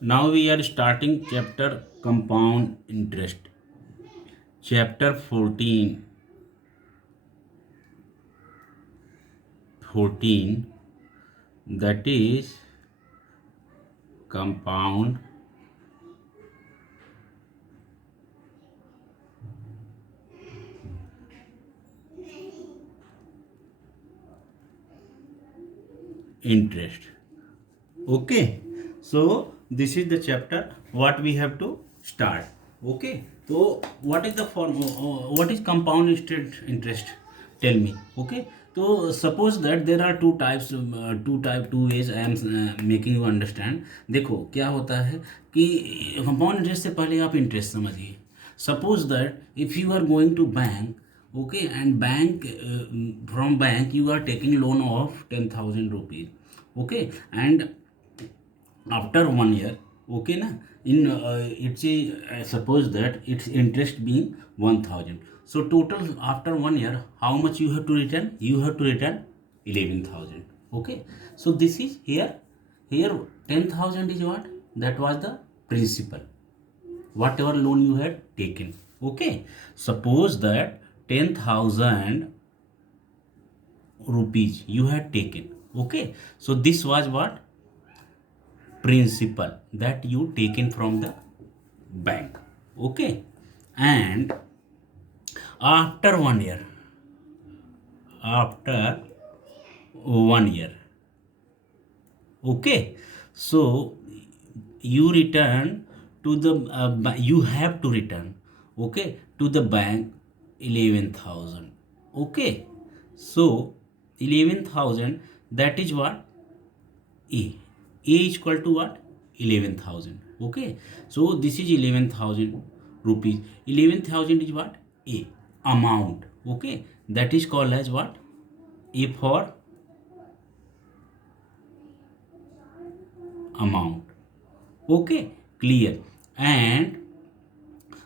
Now we are starting chapter compound interest. Chapter 14, 14, that is compound interest. Okay, so this is the chapter what we have to start. Okay, so what is the form, what is compound interest, tell me. Okay, so suppose that there are two types, two ways I am making you understand. देखो क्या होता है कि compound interest से पहले आप interest समझिए. Suppose that if you are going to bank, okay, and bank, from bank you are taking loan of 10,000 rupees, okay, and after 1 year, okay na, in it's a, suppose that its interest being 1,000, so total after 1 year how much you have to return, you have to return 11,000. Okay, so this is here 10,000 is what, that was the principal, whatever loan you had taken. Okay, suppose that 10,000 rupees you had taken. Okay, so this was what, principal that you taken from the bank. Okay, and after 1 year, after 1 year, okay, so you return to the you have to return, okay, to the bank 11,000. Okay, so 11,000, that is what, a is equal to what, 11,000. Okay, so this is 11,000 rupees. 11,000 is what, a amount. Okay, that is called as what, a for amount. Okay, clear. And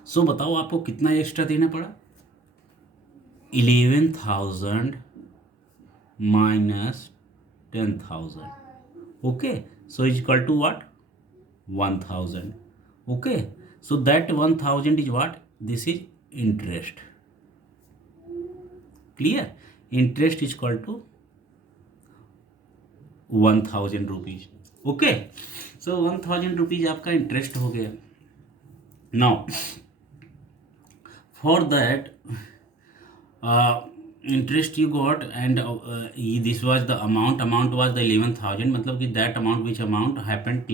so बताओ आपको कितना extra देना पड़ा, 11,000 minus 10,000. Okay, so is equal to what, 1,000. Okay, so that 1,000 is what, this is interest. Clear, interest is equal to 1,000 rupees. Okay, so 1,000 rupees आपका interest हो गया. Now for that, interest you got, and this was the amount was the 11,000, मतलब कि that amount which amount happened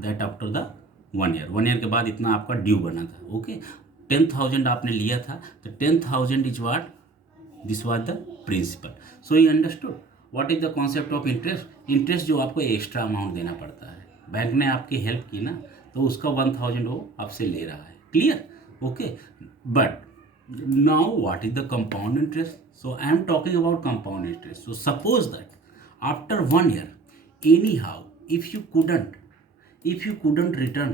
that after the 1 year, 1 year के बाद इतना आपका due बना था. ओके, 10,000 आपने लिया था, तो 10,000 is what, this was the principal. So you understood what is the concept of interest. Interest जो आपको एक्स्ट्रा अमाउंट देना पड़ता है, बैंक ने आपकी हेल्प की ना, तो उसका 1,000 वो आपसे ले रहा है. Clear. Okay, but now what is the compound interest. So I am talking about compound interest. So suppose that after 1 year, anyhow, if you couldn't return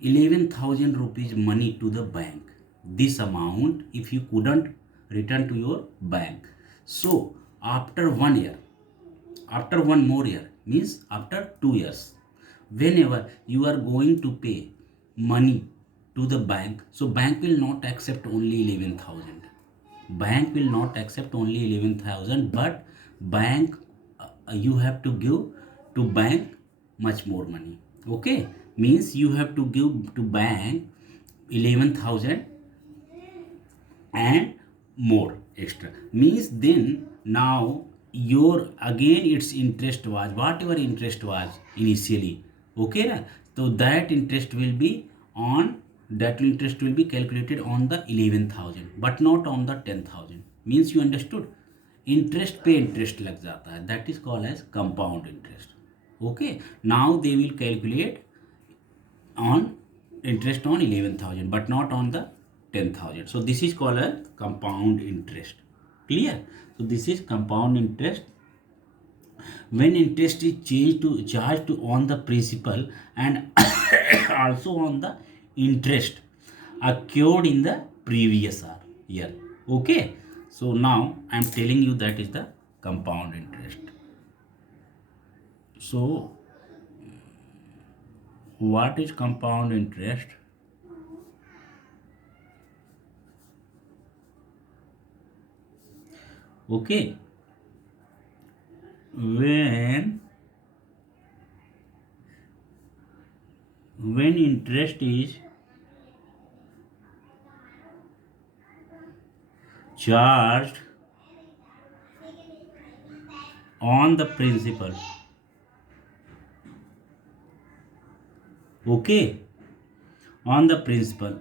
11,000 rupees money to the bank, this amount if you couldn't return to your bank, so after 1 year, after one more year, means after 2 years, whenever you are going to pay money to the bank, so bank will not accept only 11,000. Bank will not accept only 11,000, but bank, you have to give to bank much more money. Okay, means you have to give to bank 11,000 and more extra, means then now your again its interest was whatever interest was initially. Okay na, so that interest will be on, that interest will be calculated on the 11,000 but not on the 10,000. means you understood, interest पे interest लग जाता है, that is called as compound interest. Okay, now they will calculate on interest on 11,000 but not on the 10,000. So this is called a compound interest. Clear. So this is compound interest when interest is charged to on the principal and also on the interest accrued in the previous year. Okay, so now I am telling you that is the compound interest. So what is compound interest? Okay, when interest is charged on the principal. Okay, on the principal,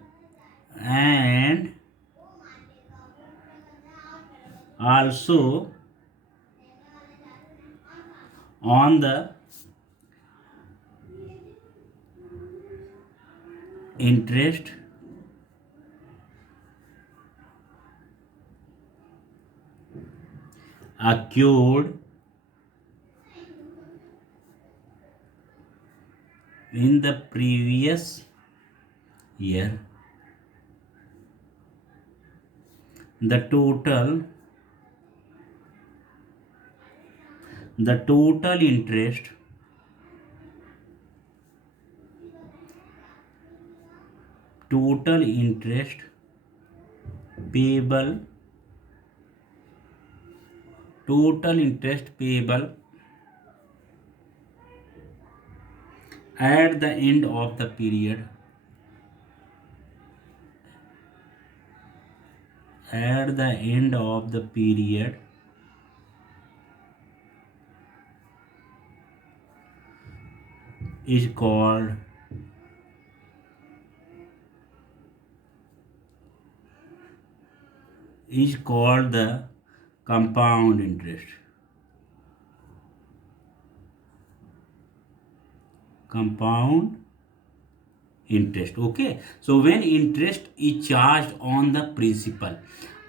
and also on the interest accrued in the previous year. The total interest payable at the end of the period is called the compound interest. Okay, so when interest is charged on the principal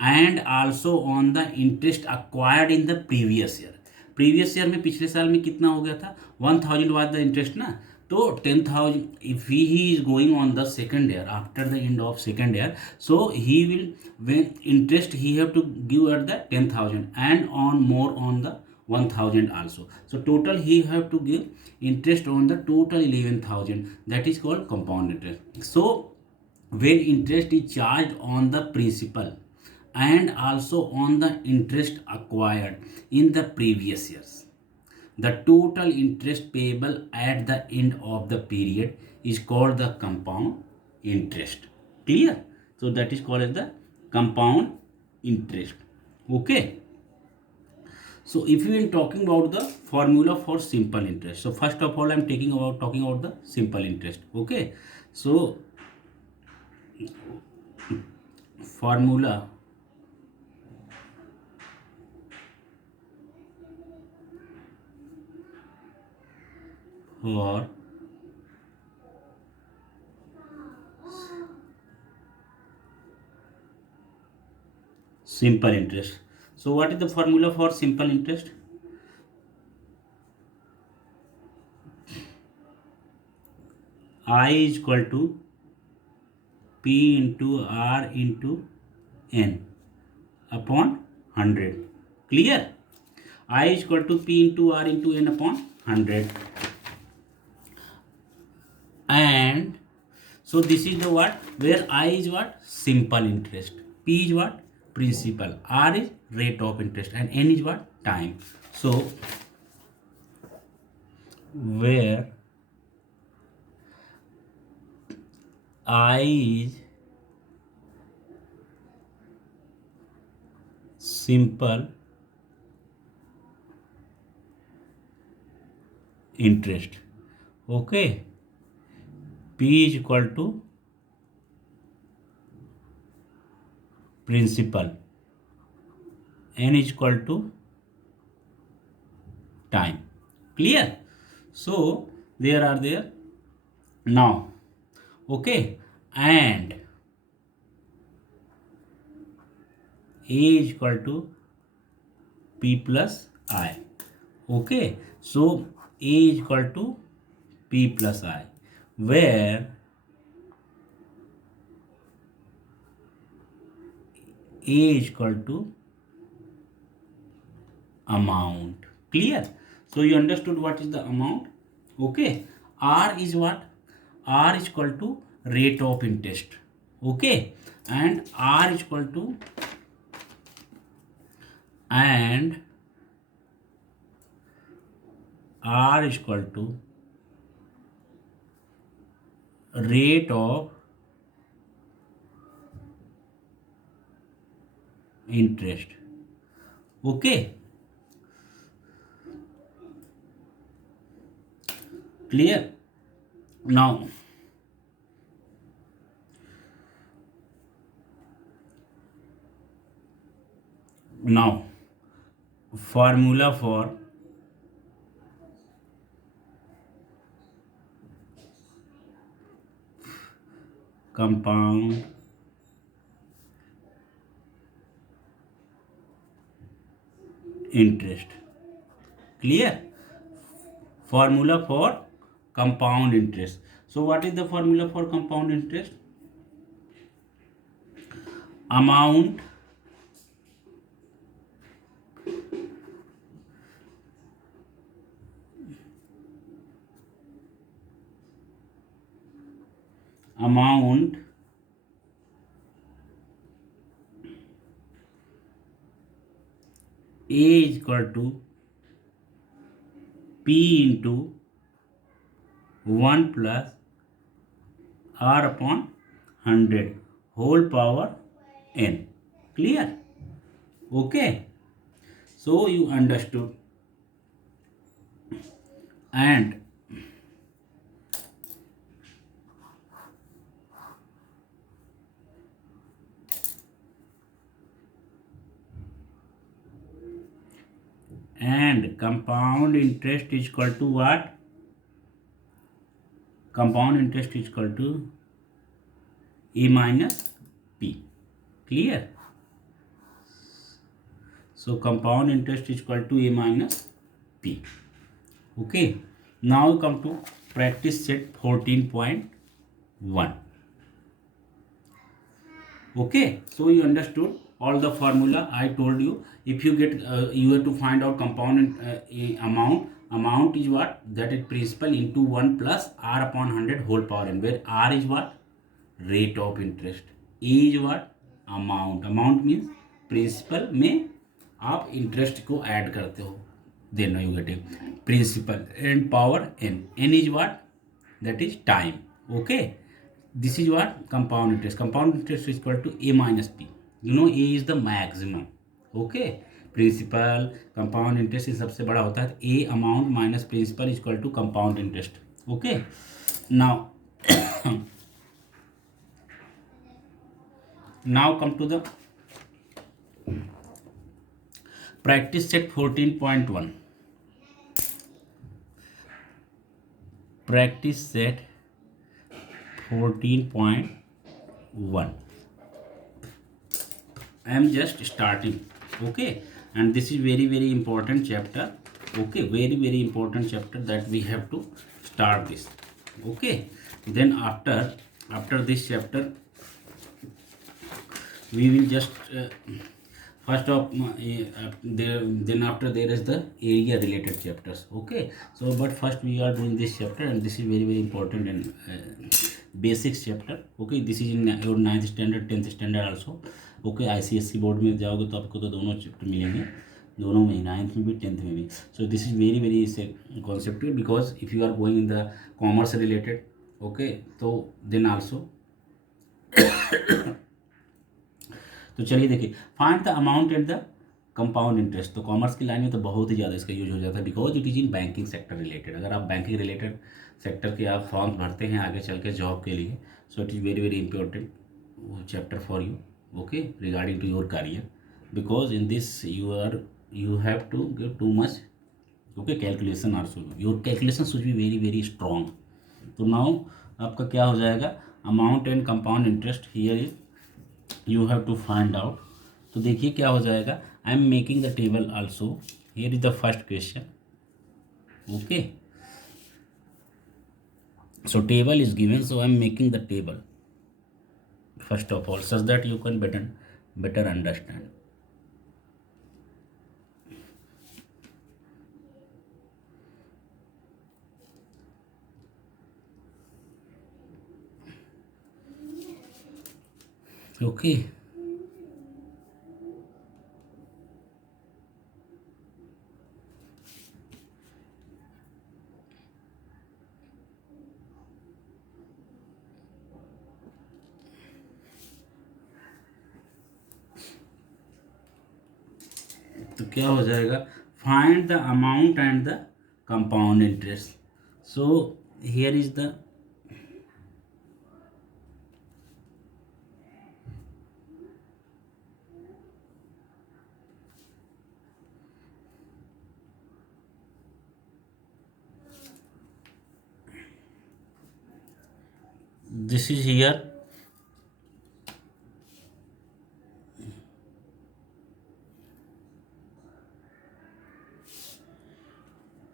and also on the interest acquired in the previous year में पिछले साल में कितना हो गया था 1000 was the interest ना, तो 10,000 if he is going on the second year after the end of second year, so he will, when interest he have to give at the 10,000 and on more on the 1000 also, so total he have to give interest on the total 11,000, that is called compound interest. So when interest is charged on the principal and also on the interest acquired in the previous years, the total interest payable at the end of the period is called the compound interest. Clear? So that is called as the compound interest. Okay. So if we are talking about the formula for simple interest, so first of all I am talking about the simple interest. Okay. So formula for simple interest. So what is the formula for simple interest? I is equal to P into R into N upon 100. Clear? I is equal to P into R into N upon 100. And so this is the what? Where I is what? Simple interest. P is what? Principal. R is rate of interest. And N is what? Time. So where I is simple interest. Okay. P is equal to principal. N is equal to time. Clear? So there are there now. Okay. And A is equal to P plus I. Okay. So A is equal to P plus I, where A is equal to amount. Clear? So you understood what is the amount. Okay. R is what? R is equal to rate of interest. Okay, and R is equal to and R is equal to rate of interest. Okay, clear? Now formula for compound interest. Clear? Formula for compound interest. So what is the formula for compound interest? Amount amount A is equal to P into 1 plus R upon 100 whole power n. Clear? Okay, so you understood. And compound interest is equal to what? Compound interest is equal to A minus P. Clear? So compound interest is equal to A minus P. Okay, now come to practice set 14.1. Okay, so you understood all the formula I told you. If you get you have to find out compound amount is what? That is principal into 1 plus R upon 100 whole power n, where R is what? Rate of interest. A is what? Amount means principal में आप interest को add करते हो, then you getting principal and power n. N is what? That is time. Okay, this is what? Compound interest. Compound interest is equal to A minus P. You know A is the maximum. Okay, principal compound interest ये सबसे बड़ा होता है. A amount minus principal is equal to compound interest. Okay, now now come to the practice set 14.1. practice set 14.1. I am just starting. Okay, and this is very important chapter. Okay, very important chapter that we have to start this. Okay, then after this chapter we will just first of then after there is the area related chapters. Okay, so but first we are doing this chapter, and this is very important and basics chapter. Okay, this is in your 9th standard 10th standard also. Okay, ICSE board में जाओगे तो आपको तो दोनों chapter मिलेंगे, दोनों में, 9th में भी 10th में भी. So this is very conceptive because if you are going in the commerce related. Okay, तो देन आल्सो तो चलिए देखिए, find the amount at the compound interest. तो कॉमर्स की लाइन में तो बहुत ही ज़्यादा इसका यूज हो जाता है because it is in banking sector related. अगर आप बैंकिंग रिलेटेड सेक्टर के आप फॉर्म भरते हैं आगे चल के जॉब के लिए, so it is very important chapter for you. Okay, regarding to your career, because in this you have to give too much. Okay, calculation also, your calculation should be very strong. तो now आपका क्या हो जाएगा, amount and compound interest here is you have to find out. तो देखिए क्या हो जाएगा. I am making the table also. Here is the first question. Okay, so table is given, so I am making the table first of all such that you can better understand. Okay. तो क्या हो जाएगा, find the amount and the compound interest. So here is the this is here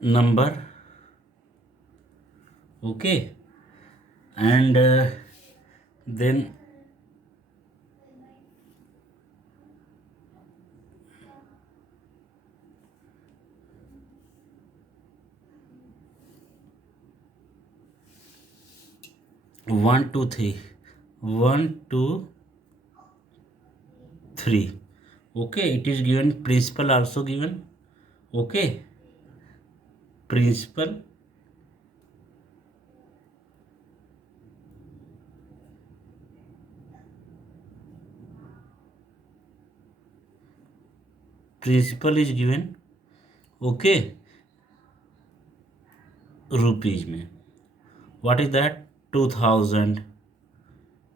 number, okay, and then one two three, one two three, okay, it is given, principal also given, okay, principal principal is given, okay, rupees में, what is that, 2000,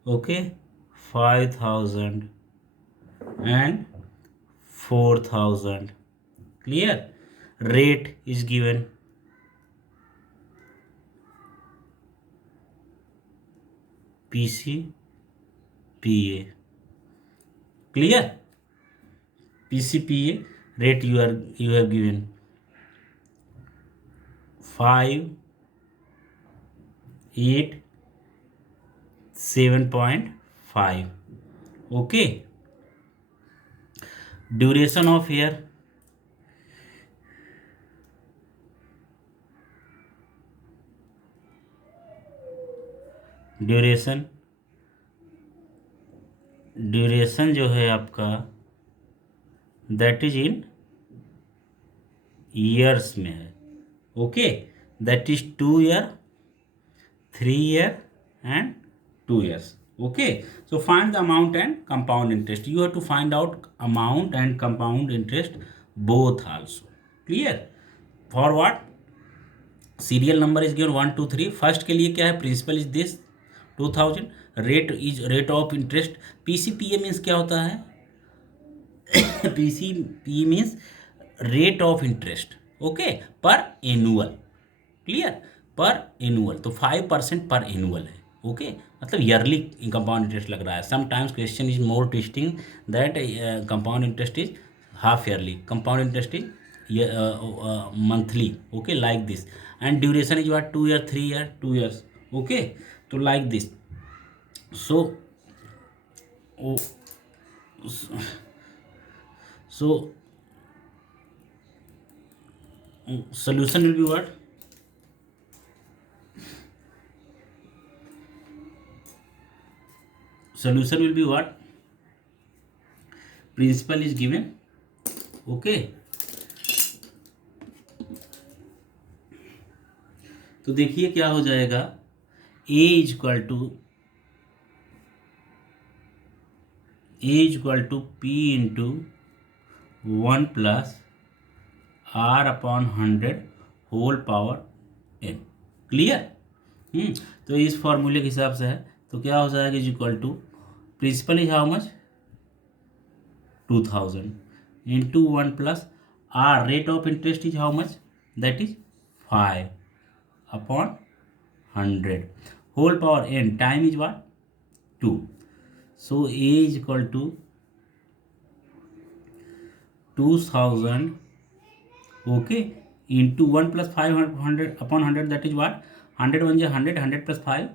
okay, 5000 and 4000, clear, rate is given, PCPA, clear, PCPA rate you have given 5, 8, 7.5, okay, duration of here, duration जो है आपका that is in years में है, okay, that is 2 year, 3 year and 2 years, okay. So find the amount and compound interest, you have to find out amount and compound interest both also, clear, for what, serial number is given 1 2 3, first के लिए क्या है, principal is this 2000, rate is rate of interest, PCPA means क्या होता है, PCP means rate of interest, okay, पर annual, clear, पर annual, तो 5% पर एनुअल है, ओके, मतलब ईयरली कंपाउंड इंटरेस्ट लग रहा है। Sometimes question is more twisting that compound interest is half yearly, compound interest is monthly, okay, like this, and duration is what, 2 year, 3 year, 2 years, okay, तो like this, so so solution will be what, solution will be what, principal is given, okay, तो देखिए क्या हो जाएगा, a is equal to P into 1 plus R upon 100 whole power n, clear, तो इस फॉर्मूले के हिसाब से है, तो क्या हो जाएगा, is equal to principal is how much, 2000 into 1 plus R rate of interest is how much, that is 5 upon 100 whole power n, time is what, 2, so A is equal to 2000, okay, into 1 plus 500 upon 100, that is what, 100 1 is 100, 100 plus 5,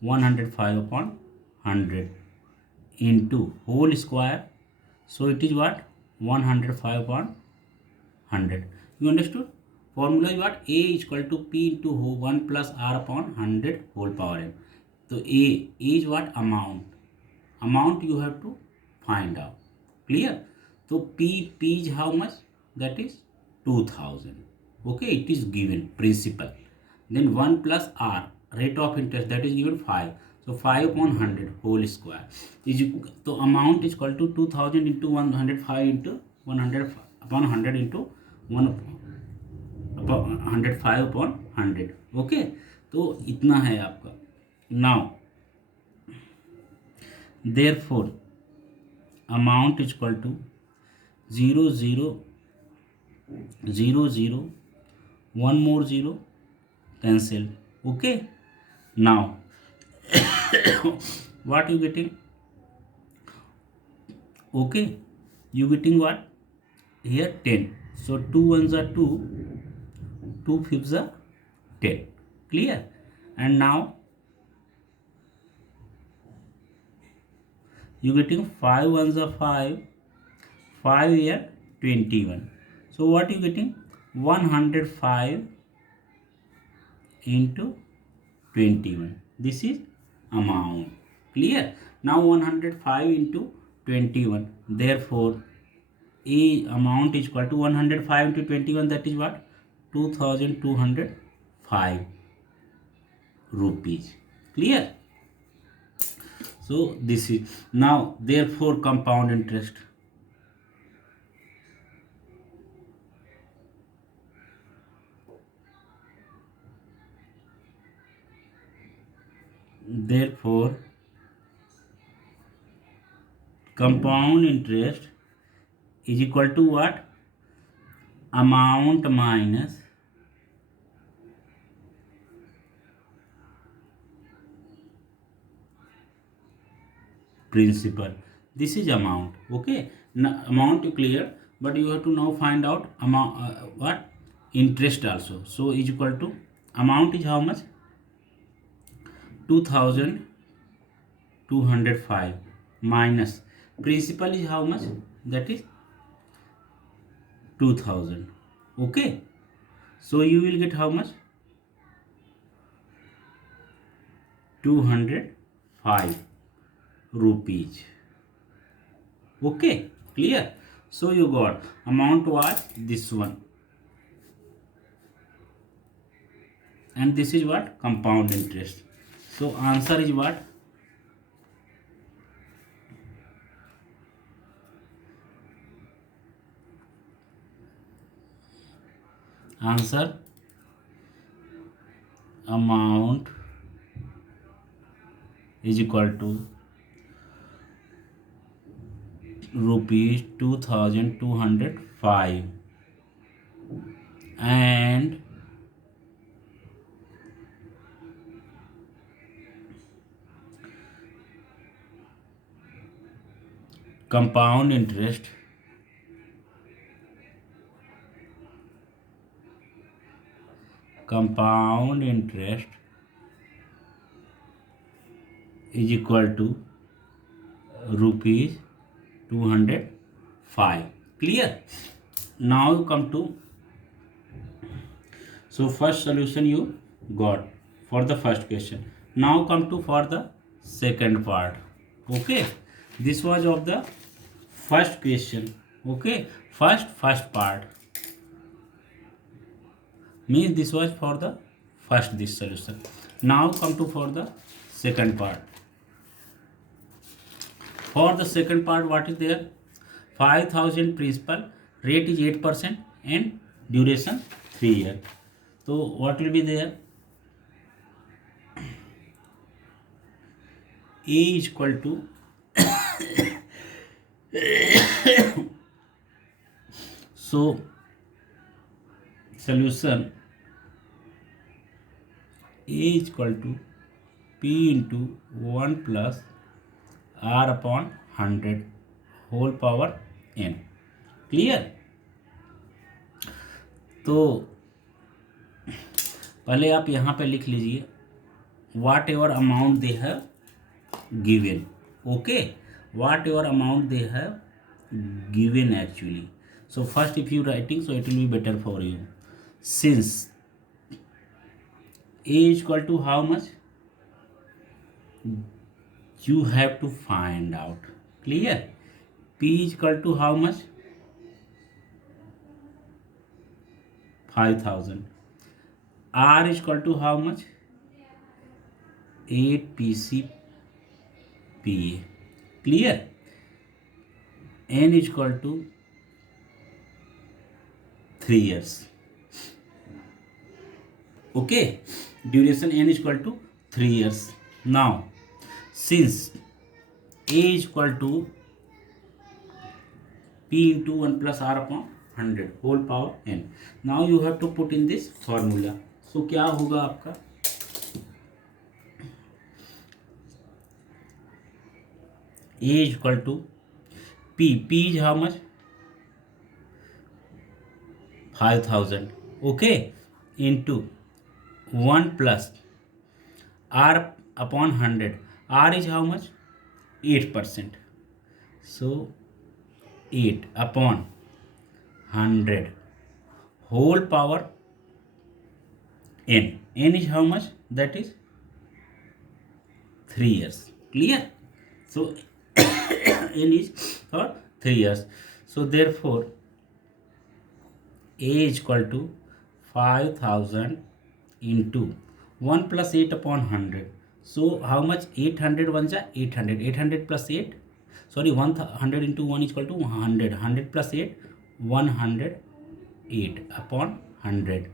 105 upon 100 into whole square, so it is what, 105 upon 100, you understood, formula is what, A is equal to P into 1 plus R upon 100 whole power n, so A is what, amount, amount you have to find out. Clear? So P is how much? That is 2000. Okay, it is given principal. Then 1 plus R, rate of interest, that is given 5. So 5 upon 100 whole square is equal, so amount is equal to 2000 into 105 into 100 upon 100 into 1 upon 105 upon 100. Okay, तो इतना है आपका. Now therefore amount is equal to 0 0 0 0, one more 0 cancel. Okay, now what you getting? Okay, you getting what here? 10. So 2 ones are 2, 2 fifths are 10. Clear? And now you getting 5 ones are 5, 5 here 21. So what you getting? 105 into 21. This is amount. Clear? Now 105 into 21. Therefore, A amount is equal to 105 into 21. That is what? 2205 rupees. Clear? So this is now therefore compound interest. Therefore compound interest is equal to what? Amount minus principal. This is amount. Okay, now, amount you clear, but you have to now find out amount what interest also. So is equal to amount is how much? 2205 minus principal is how much? That is 2000. Okay, so you will get how much? 205 rupees. Okay, clear? So you got amount was this one, and this is what? Compound interest. So answer is what? Answer amount is equal to rupees 2205 and compound interest is equal to rupees 205. Clear? Now you come to, so first solution you got for the first question. Now come to for the second part. Okay, this was of the first question. Okay, first part means this was for the first this solution. Now come to for the second part. For the second part, what is there? 5000 principal, rate is 8% and duration 3 years. So what will be there? A is equal to so solution A is equal to P into 1 plus R upon 100 whole power n. Clear? तो पहले आप यहाँ पे लिख लीजिए whatever amount they have given. Okay, whatever amount they have given actually. So first if you writing, so it will be better for you. Since A is equal to how much? you have to find out. Clear? P is equal to how much? 5000. R is equal to how much? 8 PCPA. Clear? N is equal to 3 years. Okay, duration N is equal to 3 years. Now, since A is equal to P into 1 plus R upon 100 whole power N. Now you have to put in this formula. So क्या होगा आपका? A is equal to P. P is how much? 5000. Okay, into 1 plus R upon 100. R is how much? 8%. So 8 upon 100 whole power N. N is how much? That is 3 years. Clear? So N is for 3 years. So therefore A is equal to 5000 into 1 plus 8 upon 100. So how much? 800 1 is 800. 800 plus 8. Sorry, 100 into 1 is equal to 100. 100 plus 8, 108 upon 100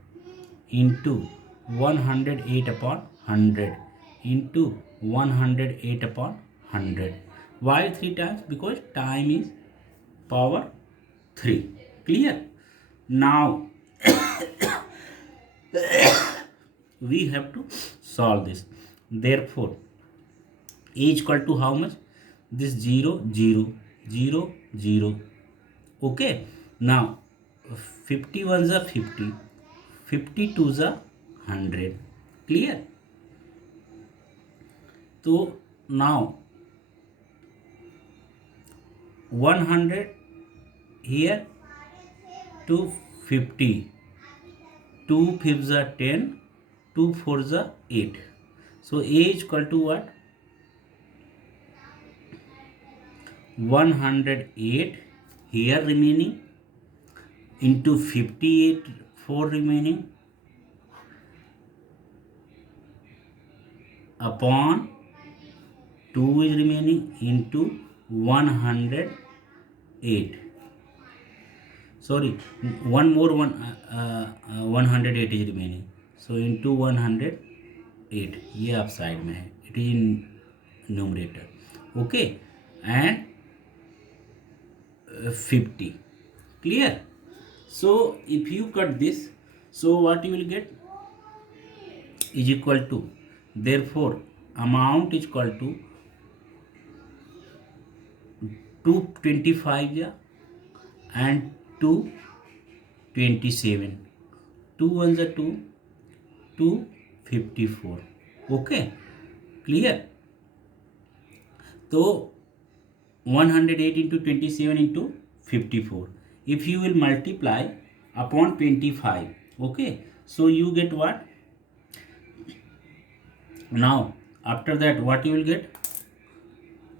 into 108 upon 100 into 108 upon 100. Why 3 times? Because time is power 3. Clear? Now we have to solve this. Therefore A is equal to how much? This 0 0 0 0. Okay, now 51 is a 50, 52 is a 100. Clear? So now 100 here, 250, 2 fifths are 10, 2 fours are 8. So A is equal to what? 108 here remaining into 58 4 remaining upon 2 is remaining into 108. Sorry, one more 108 is remaining. So into 108. ये आप side में है. It is in numerator. Okay, and 50. Clear? So if you cut this, so what you will get is equal to, therefore amount is equal to 225 yeah, and 227. 2 ones are 2, 254. Okay, clear? So 108 into 27 into 54. If you will multiply upon 25, okay, so you get what? Now after that what you will get?